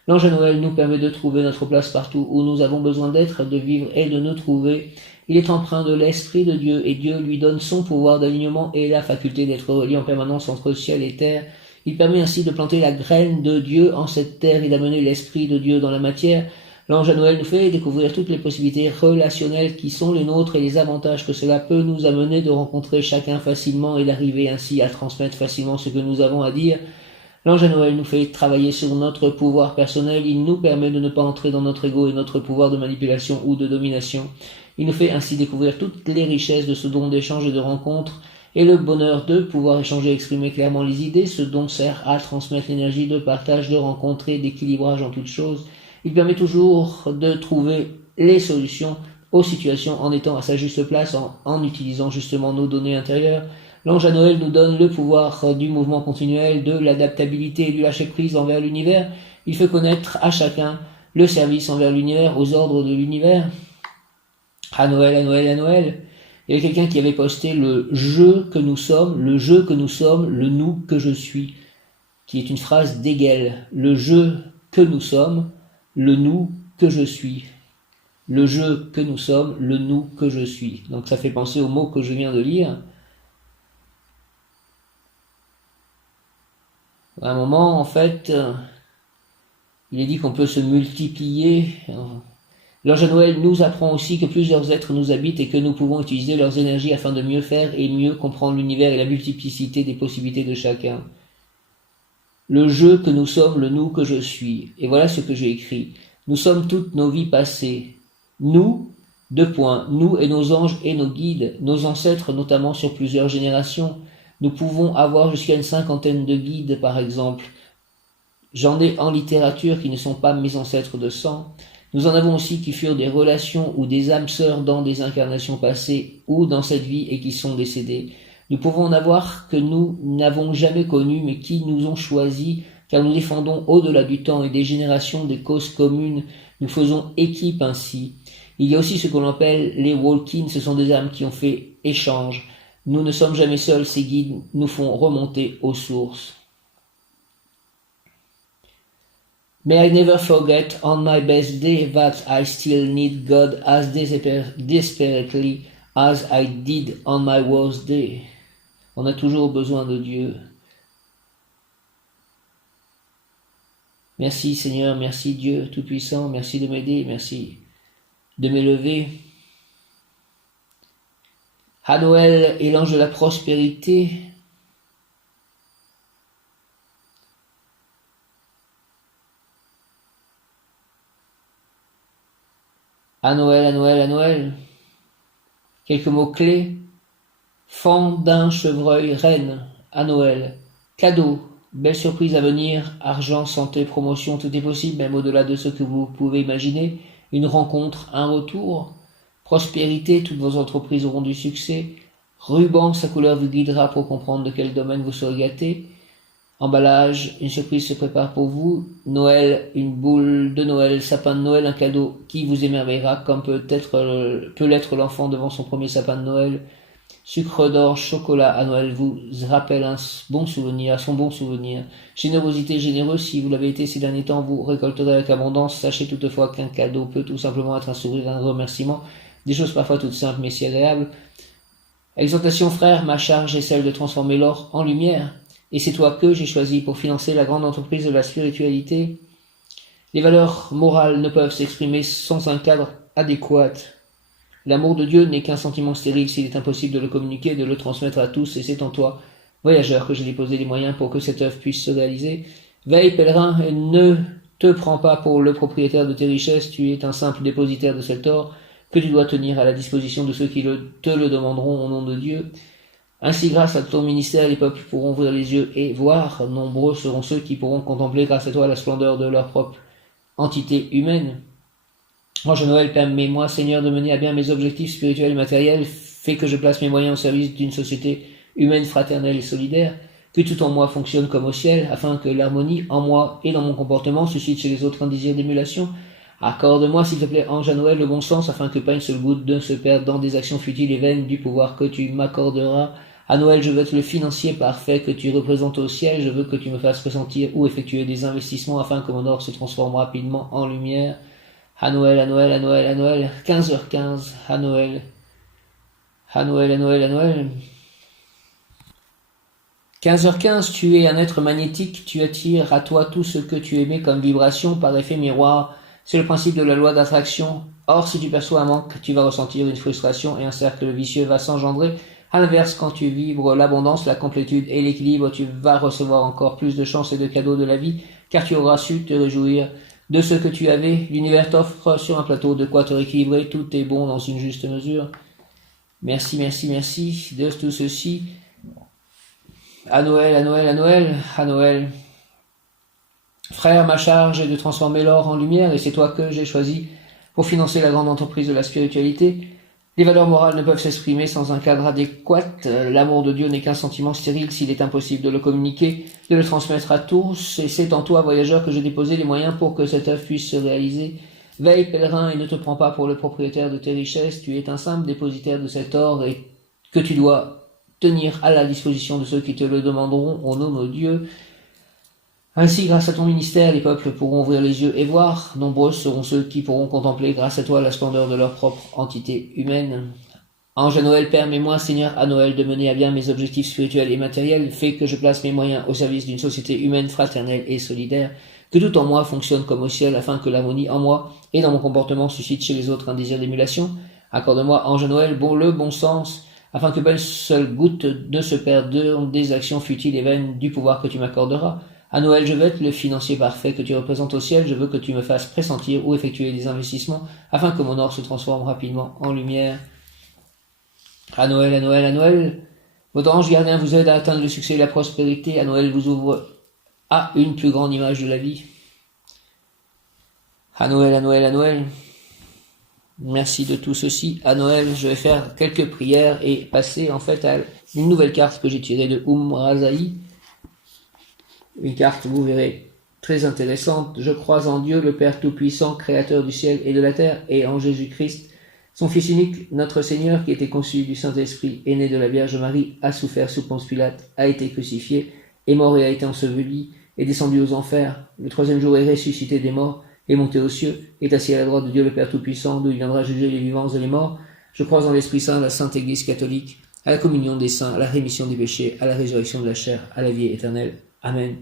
L'ange à Noël nous permet de trouver notre place partout où nous avons besoin d'être, de vivre et de nous trouver. Il est empreint de l'Esprit de Dieu et Dieu lui donne son pouvoir d'alignement et la faculté d'être relié en permanence entre ciel et terre. Il permet ainsi de planter la graine de Dieu en cette terre et d'amener l'Esprit de Dieu dans la matière. L'ange à Noël nous fait découvrir toutes les possibilités relationnelles qui sont les nôtres et les avantages que cela peut nous amener de rencontrer chacun facilement et d'arriver ainsi à transmettre facilement ce que nous avons à dire. L'ange à Noël nous fait travailler sur notre pouvoir personnel. Il nous permet de ne pas entrer dans notre ego et notre pouvoir de manipulation ou de domination. Il nous fait ainsi découvrir toutes les richesses de ce don d'échange et de rencontre et le bonheur de pouvoir échanger et exprimer clairement les idées. Ce don sert à transmettre l'énergie de partage, de rencontre et d'équilibrage en toutes choses. Il permet toujours de trouver les solutions aux situations en étant à sa juste place, en utilisant justement nos données intérieures. L'ange à Noël nous donne le pouvoir du mouvement continuel, de l'adaptabilité et du lâcher-prise envers l'univers. Il fait connaître à chacun le service envers l'univers, aux ordres de l'univers. À Noël, à Noël, à Noël. Il y avait quelqu'un qui avait posté le « je que nous sommes », le « je que nous sommes », le « nous que je suis », qui est une phrase d'Hegel. Le « je que nous sommes », le « nous que je suis ». Le « je que nous sommes », le « nous que je suis ». Donc ça fait penser au mot que je viens de lire. À un moment, en fait, il est dit qu'on peut se multiplier. L'ange à Noël nous apprend aussi que plusieurs êtres nous habitent et que nous pouvons utiliser leurs énergies afin de mieux faire et mieux comprendre l'univers et la multiplicité des possibilités de chacun. Le « je que nous sommes », le « nous que je suis ». Et voilà ce que j'ai écrit. Nous sommes toutes nos vies passées. Nous, nous et nos anges et nos guides, nos ancêtres notamment sur plusieurs générations. Nous pouvons avoir jusqu'à une 50aine de guides, par exemple. J'en ai en littérature qui ne sont pas mes ancêtres de sang. Nous en avons aussi qui furent des relations ou des âmes sœurs dans des incarnations passées ou dans cette vie et qui sont décédées. Nous pouvons en avoir que nous n'avons jamais connus mais qui nous ont choisis car nous défendons au-delà du temps et des générations des causes communes. Nous faisons équipe ainsi. Il y a aussi ce que l'on appelle les walk-ins, ce sont des âmes qui ont fait échange. Nous ne sommes jamais seuls, ces guides nous font remonter aux sources. May I never forget on my best day that I still need God as desperately as I did on my worst day. On a toujours besoin de Dieu. Merci Seigneur, merci Dieu Tout-Puissant, merci de m'aider, merci de m'élever. À Noël est l'ange de la prospérité. À Noël, à Noël, à Noël. Quelques mots-clés. Fan d'un chevreuil, reine. À Noël. Cadeau. Belle surprise à venir. Argent, santé, promotion, tout est possible, même au-delà de ce que vous pouvez imaginer. Une rencontre, un retour. Prospérité, toutes vos entreprises auront du succès. Ruban, sa couleur vous guidera pour comprendre de quel domaine vous serez gâté. Emballage, une surprise se prépare pour vous. Noël, une boule de Noël, sapin de Noël, un cadeau qui vous émerveillera comme peut l'être l'enfant devant son premier sapin de Noël. Sucre d'or, chocolat à Noël vous rappelle son bon souvenir. Générosité, généreux, si vous l'avez été ces derniers temps, vous récolterez avec abondance. Sachez toutefois qu'un cadeau peut tout simplement être un sourire, un remerciement. Des choses parfois toutes simples mais si agréables. Exaltation frère, ma charge est celle de transformer l'or en lumière. Et c'est toi que j'ai choisi pour financer la grande entreprise de la spiritualité. Les valeurs morales ne peuvent s'exprimer sans un cadre adéquat. L'amour de Dieu n'est qu'un sentiment stérile s'il est impossible de le communiquer, de le transmettre à tous, et c'est en toi, voyageur, que j'ai déposé les moyens pour que cette œuvre puisse se réaliser. Veille, pèlerin, et ne te prends pas pour le propriétaire de tes richesses, tu es un simple dépositaire de cet or que tu dois tenir à la disposition de ceux qui te le demanderont au nom de Dieu. Ainsi, grâce à ton ministère, les peuples pourront ouvrir les yeux et voir. Nombreux seront ceux qui pourront contempler grâce à toi la splendeur de leur propre entité humaine. Ange Noël, permets-moi, Seigneur, de mener à bien mes objectifs spirituels et matériels. Fais que je place mes moyens au service d'une société humaine, fraternelle et solidaire. Que tout en moi fonctionne comme au ciel, afin que l'harmonie en moi et dans mon comportement suscite chez les autres un désir d'émulation. Accorde-moi, s'il te plaît, ange à Noël, le bon sens, afin que pas une seule goutte ne se perde dans des actions futiles et vaines du pouvoir que tu m'accorderas. À Noël, je veux être le financier parfait que tu représentes au ciel. Je veux que tu me fasses pressentir ou effectuer des investissements afin que mon or se transforme rapidement en lumière. À Noël, à Noël, à Noël, à Noël, 15h15, à Noël. À Noël, à Noël, à Noël. 15h15, tu es un être magnétique, tu attires à toi tout ce que tu aimais comme vibration par effet miroir. C'est le principe de la loi d'attraction. Or, si tu perçois un manque, tu vas ressentir une frustration et un cercle vicieux va s'engendrer. À l'inverse, quand tu vibres l'abondance, la complétude et l'équilibre, tu vas recevoir encore plus de chances et de cadeaux de la vie, car tu auras su te réjouir de ce que tu avais. L'univers t'offre sur un plateau de quoi te rééquilibrer, tout est bon dans une juste mesure. Merci, merci, merci de tout ceci. À Noël, à Noël, à Noël, à Noël. Frère, ma charge est de transformer l'or en lumière et c'est toi que j'ai choisi pour financer la grande entreprise de la spiritualité. Les valeurs morales ne peuvent s'exprimer sans un cadre adéquat. L'amour de Dieu n'est qu'un sentiment stérile s'il est impossible de le communiquer, de le transmettre à tous. Et c'est en toi, voyageur, que j'ai déposé les moyens pour que cette œuvre puisse se réaliser. Veille, pèlerin, et ne te prends pas pour le propriétaire de tes richesses. Tu es un simple dépositaire de cet or et que tu dois tenir à la disposition de ceux qui te le demanderont au nom de Dieu. Ainsi, grâce à ton ministère, les peuples pourront ouvrir les yeux et voir. Nombreux seront ceux qui pourront contempler, grâce à toi, la splendeur de leur propre entité humaine. Ange à Noël, permets-moi, Seigneur, à Noël, de mener à bien mes objectifs spirituels et matériels. Fais que je place mes moyens au service d'une société humaine, fraternelle et solidaire. Que tout en moi fonctionne comme au ciel, afin que l'harmonie en moi et dans mon comportement suscite chez les autres un désir d'émulation. Accorde-moi, Ange à Noël, le bon sens, afin que pas une seule goutte ne se perde dans des actions futiles et vaines du pouvoir que tu m'accorderas. À Noël, je veux être le financier parfait que tu représentes au ciel. Je veux que tu me fasses pressentir ou effectuer des investissements afin que mon or se transforme rapidement en lumière. À Noël, à Noël, à Noël, votre ange gardien vous aide à atteindre le succès et la prospérité. À Noël, vous ouvre à une plus grande image de la vie. À Noël, à Noël, à Noël. Merci de tout ceci. À Noël, je vais faire quelques prières et passer en fait à une nouvelle carte que j'ai tirée de Razaï. Une carte, vous verrez, très intéressante. Je crois en Dieu, le Père Tout-Puissant, Créateur du ciel et de la terre, et en Jésus-Christ, son Fils unique, notre Seigneur, qui était conçu du Saint-Esprit, est né de la Vierge Marie, a souffert sous Ponce Pilate, a été crucifié, est mort et a été enseveli, est descendu aux enfers. Le troisième jour est ressuscité des morts, est monté aux cieux, est assis à la droite de Dieu, le Père Tout-Puissant, d'où il viendra juger les vivants et les morts. Je crois en l'Esprit Saint, la Sainte Église catholique, à la communion des saints, à la rémission des péchés, à la résurrection de la chair, à la vie éternelle. Amen.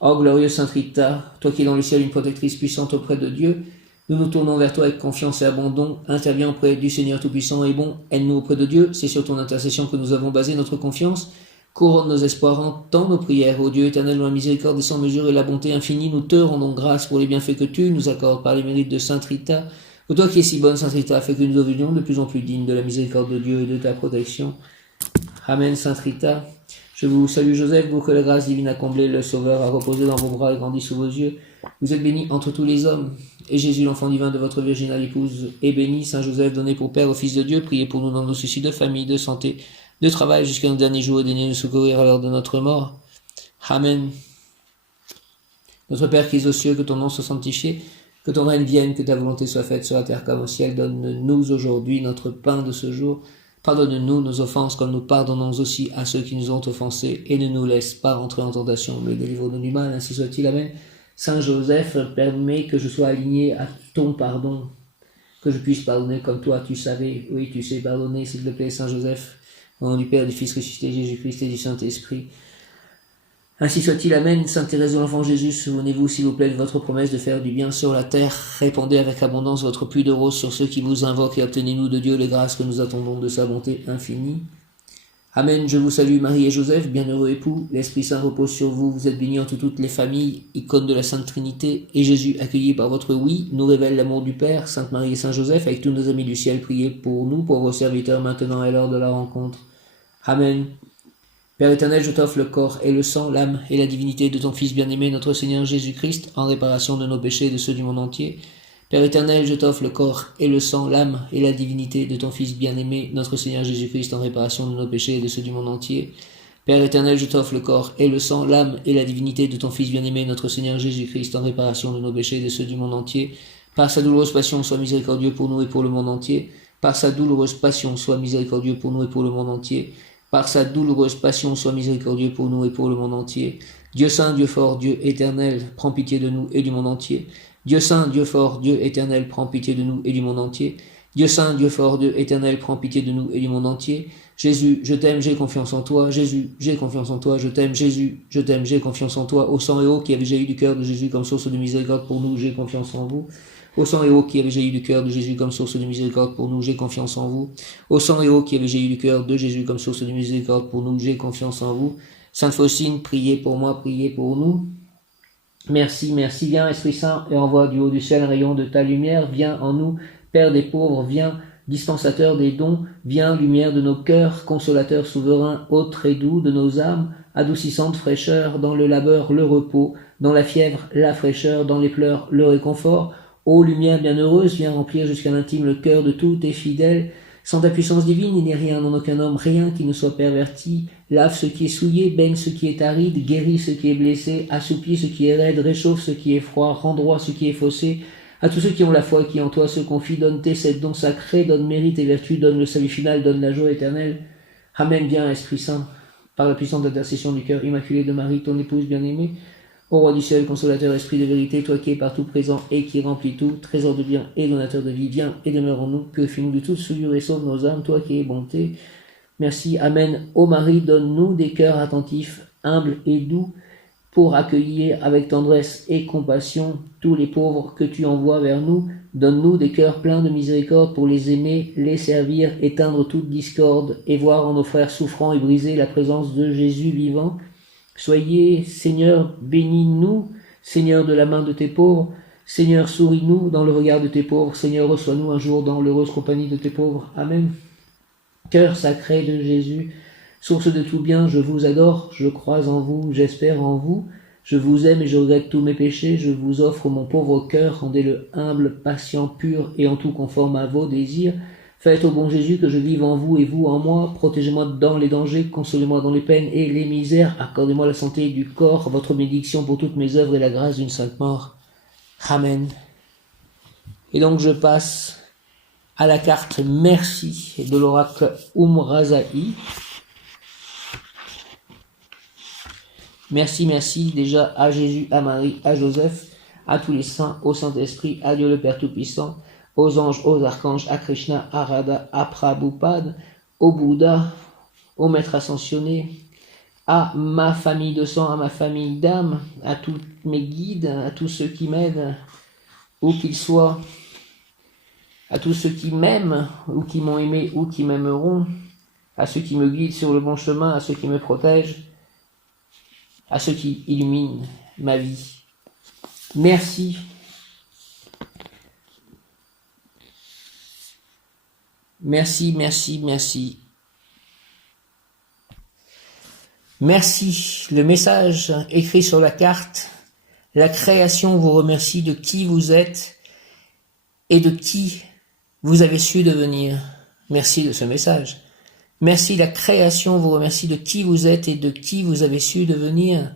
Ô glorieuse Sainte Rita, toi qui es dans le ciel une protectrice puissante auprès de Dieu, nous nous tournons vers toi avec confiance et abandon. Interviens auprès du Seigneur Tout-Puissant et bon, aide-nous auprès de Dieu. C'est sur ton intercession que nous avons basé notre confiance. Couronne nos espoirs, entends nos prières. Ô Dieu éternel, dont la miséricorde est sans mesure et la bonté infinie, nous te rendons grâce pour les bienfaits que tu nous accordes par les mérites de Sainte Rita. Ô toi qui es si bonne, Sainte Rita, fais que nous devenions de plus en plus dignes de la miséricorde de Dieu et de ta protection. Amen, Sainte Rita. Je vous salue Joseph, vous que la grâce divine a comblé, le Sauveur a reposé dans vos bras et grandi sous vos yeux. Vous êtes bénie entre tous les hommes, et Jésus, l'enfant divin de votre virginale épouse, est béni. Saint Joseph, donné pour Père au Fils de Dieu, priez pour nous dans nos soucis de famille, de santé, de travail, jusqu'à nos derniers jours, et daignez nous secourir à l'heure de notre mort. Amen. Notre Père qui es aux cieux, que ton nom soit sanctifié, que ton règne vienne, que ta volonté soit faite sur la terre comme au ciel. Donne-nous aujourd'hui notre pain de ce jour. Pardonne-nous nos offenses comme nous pardonnons aussi à ceux qui nous ont offensés, et ne nous laisse pas entrer en tentation, mais délivre-nous du mal, ainsi soit-il. Amen. Saint Joseph, permets que je sois aligné à ton pardon, que je puisse pardonner comme toi tu savais. Oui, tu sais pardonner, s'il te plaît, Saint Joseph, au nom du Père, du Fils ressuscité, Jésus-Christ et du Saint-Esprit. Ainsi soit-il, Amen. Sainte Thérèse de l'Enfant Jésus, souvenez-vous, s'il vous plaît, de votre promesse de faire du bien sur la terre. Répandez avec abondance votre pluie de roses sur ceux qui vous invoquent et obtenez-nous de Dieu les grâces que nous attendons de sa bonté infinie. Amen. Je vous salue, Marie et Joseph, bienheureux époux. L'Esprit Saint repose sur vous. Vous êtes bénis entre toutes les familles, icône de la Sainte Trinité. Et Jésus, accueilli par votre oui, nous révèle l'amour du Père. Sainte Marie et Saint Joseph, avec tous nos amis du ciel, priez pour nous, pour vos serviteurs, maintenant et lors de la rencontre. Amen. Père éternel, je t'offre le corps et le sang, l'âme et la divinité de ton Fils bien-aimé, notre Seigneur Jésus-Christ, en réparation de nos péchés et de ceux du monde entier. Père éternel, je t'offre le corps et le sang, l'âme et la divinité de ton Fils bien-aimé, notre Seigneur Jésus-Christ, en réparation de nos péchés et de ceux du monde entier. Père éternel, je t'offre le corps et le sang, l'âme et la divinité de ton Fils bien-aimé, notre Seigneur Jésus-Christ, en réparation de nos péchés et de ceux du monde entier. Par sa douloureuse passion, sois miséricordieux pour nous et pour le monde entier. Par sa douloureuse passion, sois miséricordieux pour nous et pour le monde entier. Par sa douloureuse passion, sois miséricordieux pour nous et pour le monde entier. Dieu saint, Dieu fort, Dieu éternel, prends pitié de nous et du monde entier. Dieu saint, Dieu fort, Dieu éternel, prends pitié de nous et du monde entier. Dieu saint, Dieu fort, Dieu éternel, prends pitié de nous et du monde entier. Jésus, je t'aime, j'ai confiance en toi. Jésus, j'ai confiance en toi. Je t'aime, Jésus, je t'aime, j'ai confiance en toi. Au sang et eau qui avait jailli du cœur de Jésus comme source de miséricorde pour nous, j'ai confiance en vous. Au sang et eau qui avait jailli du cœur de Jésus comme source de miséricorde pour nous, j'ai confiance en vous. Au sang et eau qui avait jailli du cœur de Jésus comme source de miséricorde pour nous, j'ai confiance en vous. Sainte Faustine, priez pour moi, priez pour nous. Merci, merci, viens Esprit Saint et envoie du haut du ciel un rayon de ta lumière, viens en nous, Père des pauvres, viens, dispensateur des dons, viens, lumière de nos cœurs, consolateur souverain, autre et doux de nos âmes, adoucissante fraîcheur, dans le labeur, le repos, dans la fièvre, la fraîcheur, dans les pleurs, le réconfort. Ô lumière bienheureuse, viens remplir jusqu'à l'intime le cœur de tous tes fidèles. Sans ta puissance divine, il n'est rien en aucun homme, rien qui ne soit perverti. Lave ce qui est souillé, baigne ce qui est aride, guéris ce qui est blessé, assouplit ce qui est raide, réchauffe ce qui est froid, rend droit ce qui est faussé. À tous ceux qui ont la foi, qui en toi se confient, donne tes sept dons sacrés, donne mérite et vertu, donne le salut final, donne la joie éternelle. Ramène bien, Esprit Saint, par la puissante intercession du cœur immaculé de Marie, ton épouse bien-aimée. Ô roi du ciel, consolateur, esprit de vérité, toi qui es partout présent et qui remplis tout, trésor de bien et donateur de vie, viens et demeure en nous, purifie-nous de toute souillure et sauve nos âmes, toi qui es bonté. Merci, Amen. Ô Marie, donne-nous des cœurs attentifs, humbles et doux, pour accueillir avec tendresse et compassion tous les pauvres que tu envoies vers nous. Donne-nous des cœurs pleins de miséricorde pour les aimer, les servir, éteindre toute discorde et voir en nos frères souffrants et brisés la présence de Jésus vivant. Soyez, Seigneur, bénis-nous, Seigneur de la main de tes pauvres. Seigneur, souris-nous dans le regard de tes pauvres. Seigneur, reçois-nous un jour dans l'heureuse compagnie de tes pauvres. Amen. Cœur sacré de Jésus, source de tout bien, je vous adore, je crois en vous, j'espère en vous, je vous aime et je regrette tous mes péchés, je vous offre mon pauvre cœur, rendez-le humble, patient, pur et en tout conforme à vos désirs. Faites au bon Jésus que je vive en vous et vous en moi, protégez-moi dans les dangers, consolez-moi dans les peines et les misères, accordez-moi la santé du corps, votre bénédiction pour toutes mes œuvres et la grâce d'une sainte mort. Amen. Et donc je passe à la carte Merci de l'oracle Razaï. Merci, merci déjà à Jésus, à Marie, à Joseph, à tous les saints, au Saint-Esprit, à Dieu le Père Tout-Puissant, aux anges, aux archanges, à Krishna, à Radha, à Prabhupada, au Bouddha, au Maître ascensionné, à ma famille de sang, à ma famille d'âme, à tous mes guides, à tous ceux qui m'aident, où qu'ils soient, à tous ceux qui m'aiment, ou qui m'ont aimé, ou qui m'aimeront, à ceux qui me guident sur le bon chemin, à ceux qui me protègent, à ceux qui illuminent ma vie. Merci. Merci, merci, merci. Merci. Le message écrit sur la carte. La création vous remercie de qui vous êtes et de qui vous avez su devenir. Merci de ce message. Merci, la création vous remercie de qui vous êtes et de qui vous avez su devenir.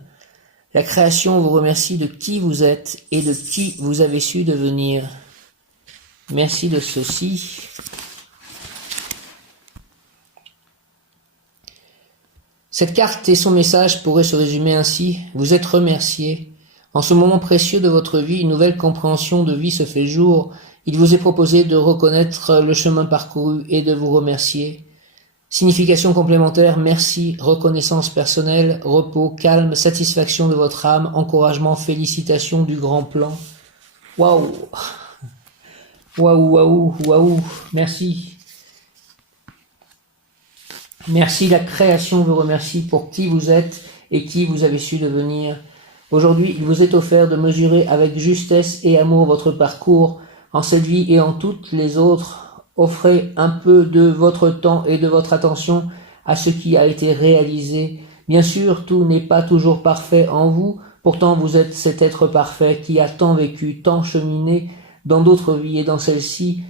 La création vous remercie de qui vous êtes et de qui vous avez su devenir. Merci de ceci. Cette carte et son message pourraient se résumer ainsi. Vous êtes remerciés. En ce moment précieux de votre vie, une nouvelle compréhension de vie se fait jour. Il vous est proposé de reconnaître le chemin parcouru et de vous remercier. Signification complémentaire, merci, reconnaissance personnelle, repos, calme, satisfaction de votre âme, encouragement, félicitations du grand plan. Waouh! Waouh, waouh, waouh, merci. Merci, la création vous remercie pour qui vous êtes et qui vous avez su devenir. Aujourd'hui, il vous est offert de mesurer avec justesse et amour votre parcours en cette vie et en toutes les autres. Offrez un peu de votre temps et de votre attention à ce qui a été réalisé. Bien sûr, tout n'est pas toujours parfait en vous, pourtant vous êtes cet être parfait qui a tant vécu, tant cheminé dans d'autres vies et dans celle-ci.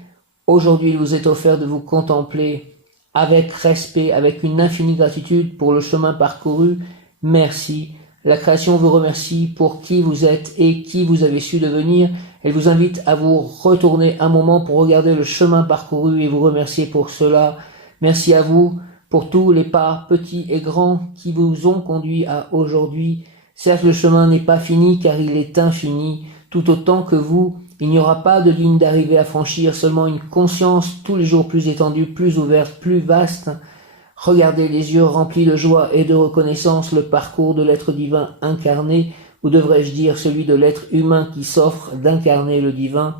Aujourd'hui, il vous est offert de vous contempler avec respect, avec une infinie gratitude pour le chemin parcouru. Merci. La création vous remercie pour qui vous êtes et qui vous avez su devenir. Elle vous invite à vous retourner un moment pour regarder le chemin parcouru et vous remercier pour cela. Merci à vous pour tous les pas, petits et grands, qui vous ont conduit à aujourd'hui. Certes, le chemin n'est pas fini car il est infini, tout autant que vous. Il n'y aura pas de ligne d'arrivée à franchir, seulement une conscience tous les jours plus étendue, plus ouverte, plus vaste. Regardez les yeux remplis de joie et de reconnaissance le parcours de l'être divin incarné, ou devrais-je dire celui de l'être humain qui s'offre d'incarner le divin.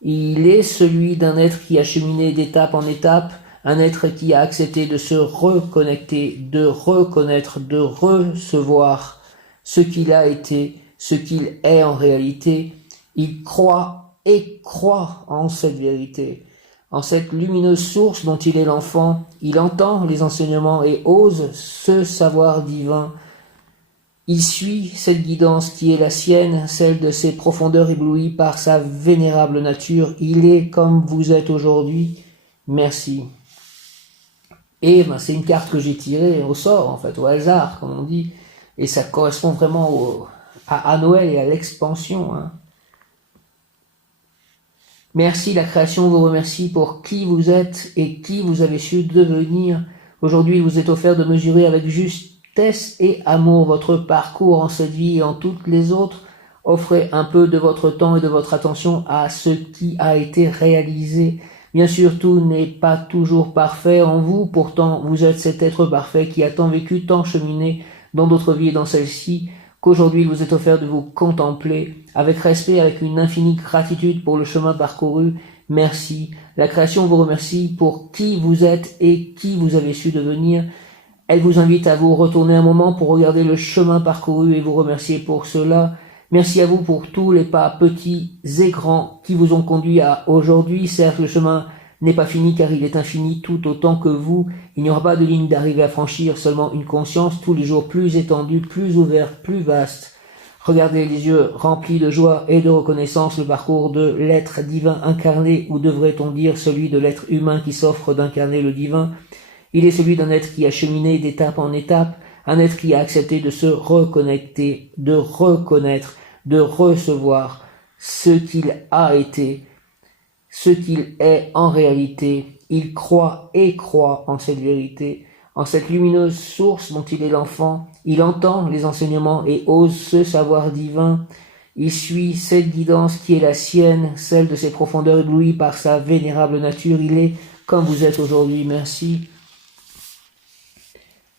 Il est celui d'un être qui a cheminé d'étape en étape, un être qui a accepté de se reconnecter, de reconnaître, de recevoir ce qu'il a été, ce qu'il est en réalité. Il croit et croit en cette vérité. En cette lumineuse source dont il est l'enfant, il entend les enseignements et ose ce savoir divin. Il suit cette guidance qui est la sienne, celle de ses profondeurs éblouies par sa vénérable nature. Il est comme vous êtes aujourd'hui. Merci. Et c'est une carte que j'ai tirée au sort, en fait, au hasard, comme on dit. Et ça correspond vraiment à Noël et à l'expansion, hein. Merci, la création vous remercie pour qui vous êtes et qui vous avez su devenir. Aujourd'hui, il vous est offert de mesurer avec justesse et amour votre parcours en cette vie et en toutes les autres. Offrez un peu de votre temps et de votre attention à ce qui a été réalisé. Bien sûr, tout n'est pas toujours parfait en vous, pourtant vous êtes cet être parfait qui a tant vécu, tant cheminé dans d'autres vies et dans celle-ci, qu'aujourd'hui il vous est offert de vous contempler avec respect, avec une infinie gratitude pour le chemin parcouru. Merci. La création vous remercie pour qui vous êtes et qui vous avez su devenir. Elle vous invite à vous retourner un moment pour regarder le chemin parcouru et vous remercier pour cela. Merci à vous pour tous les pas petits et grands qui vous ont conduit à aujourd'hui. Certes, le chemin n'est pas fini car il est infini tout autant que vous. Il n'y aura pas de ligne d'arrivée à franchir, seulement une conscience tous les jours plus étendue, plus ouverte, plus vaste. Regardez les yeux remplis de joie et de reconnaissance le parcours de l'être divin incarné, ou devrait-on dire celui de l'être humain qui s'offre d'incarner le divin. Il est celui d'un être qui a cheminé d'étape en étape, un être qui a accepté de se reconnecter, de reconnaître, de recevoir ce qu'il a été, ce qu'il est en réalité. Il croit et croit en cette vérité, en cette lumineuse source dont il est l'enfant. Il entend les enseignements et ose ce savoir divin. Il suit cette guidance qui est la sienne, celle de ses profondeurs éblouies par sa vénérable nature. Il est comme vous êtes aujourd'hui. Merci.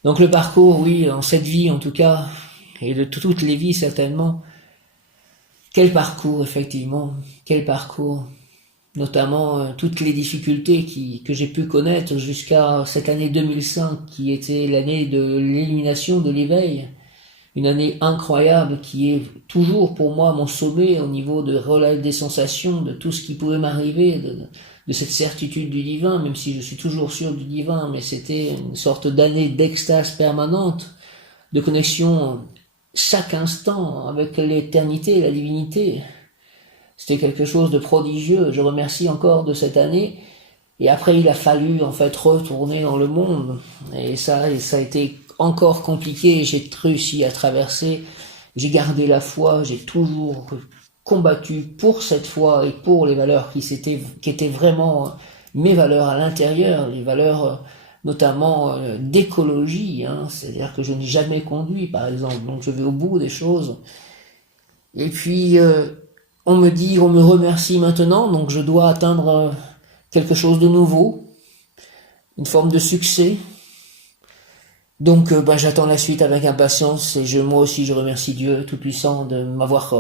Donc le parcours, oui, en cette vie en tout cas, et de toutes les vies certainement. Quel parcours, effectivement, quel parcours. Notamment toutes les difficultés que j'ai pu connaître jusqu'à cette année 2005, qui était l'année de l'illumination, de l'éveil. Une année incroyable qui est toujours pour moi mon sommet au niveau des sensations, de tout ce qui pouvait m'arriver, de cette certitude du divin, même si je suis toujours sûr du divin, mais c'était une sorte d'année d'extase permanente, de connexion chaque instant avec l'éternité, la divinité. C'était quelque chose de prodigieux. Je remercie encore de cette année. Et après, il a fallu en fait retourner dans le monde. Et ça a été encore compliqué. J'ai réussi à traverser. J'ai gardé la foi. J'ai toujours combattu pour cette foi et pour les valeurs qui étaient vraiment mes valeurs à l'intérieur, les valeurs notamment d'écologie. C'est-à-dire que je n'ai jamais conduit, par exemple. Donc je vais au bout des choses. Et puis on me remercie maintenant, donc je dois atteindre quelque chose de nouveau, une forme de succès. Donc j'attends la suite avec impatience et moi aussi je remercie Dieu Tout-Puissant de m'avoir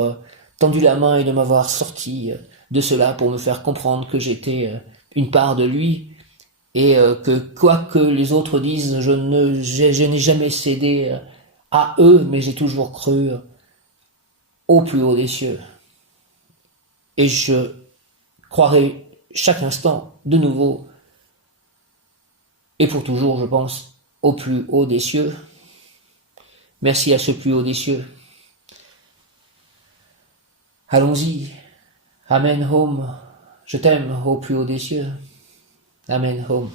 tendu la main et de m'avoir sorti de cela pour me faire comprendre que j'étais une part de lui et que quoi que les autres disent, je n'ai jamais cédé à eux, mais j'ai toujours cru au plus haut des cieux. Et je croirai chaque instant de nouveau, et pour toujours, je pense, au plus haut des cieux. Merci à ce plus haut des cieux. Allons-y. Amen, home. Je t'aime au plus haut des cieux. Amen, home.